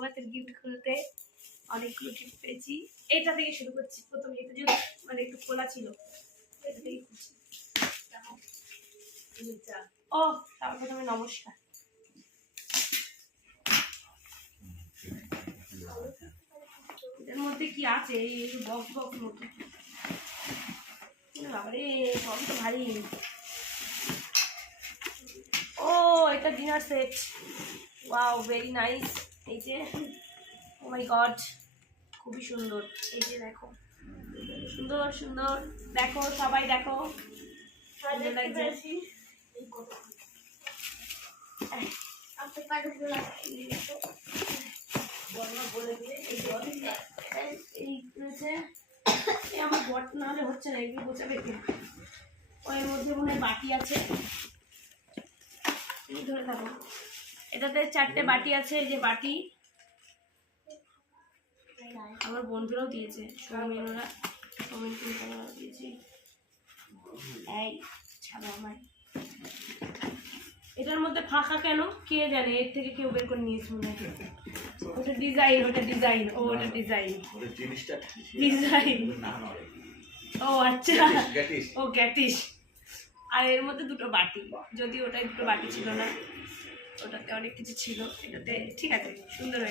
বৌভাতের gift খুলতে অনেকগুলো gift পেয়েছি। এটা থেকে শুরু করছি, প্রথমে এটা যে মানে একটু খোলা ছিল, এটা থেকে খুলছি। ও তার প্রথমে নমস্কার। এর মধ্যে কি আছে? এই বক্স বক্স মতো বাবারে, সবই তো ভারী। ও এটা dinner set, wow very nice. এই যে ও মাই গড, খুবই সুন্দর। এই যে দেখো, সুন্দর সুন্দর, দেখো সবাই দেখো, সুন্দর লাগছে। এই রয়েছে, আমার বট না হলে হচ্ছে না, এগুলো গোছাবে কি? ওর মধ্যে মনে হয় বাটি আছে, ধরে থাকো। এটাতে 4টে বাটি আছে, এই যে বাটি আমার বন্ধুরাও দিয়েছে, সৌমিনরা দিয়েছি। এই ছাড়ো আমার, এটার মধ্যে ফাঁকা কেন কে জানে, এর থেকে কেউ বের করে নিয়েছে মনে হয়। ওটা ডিজাইন, ওটা ডিজাইন, ও ওটা ডিজাইন, ডিজাইন। ও আচ্ছা, ও গ্যাটিস। আর এর মধ্যে 2টো বাটি, যদি ওটাই 2টো বাটি ছিল না, ওটাতে অনেক কিছু ছিল, এটাতে ঠিক আছে, সুন্দর হয়েছে।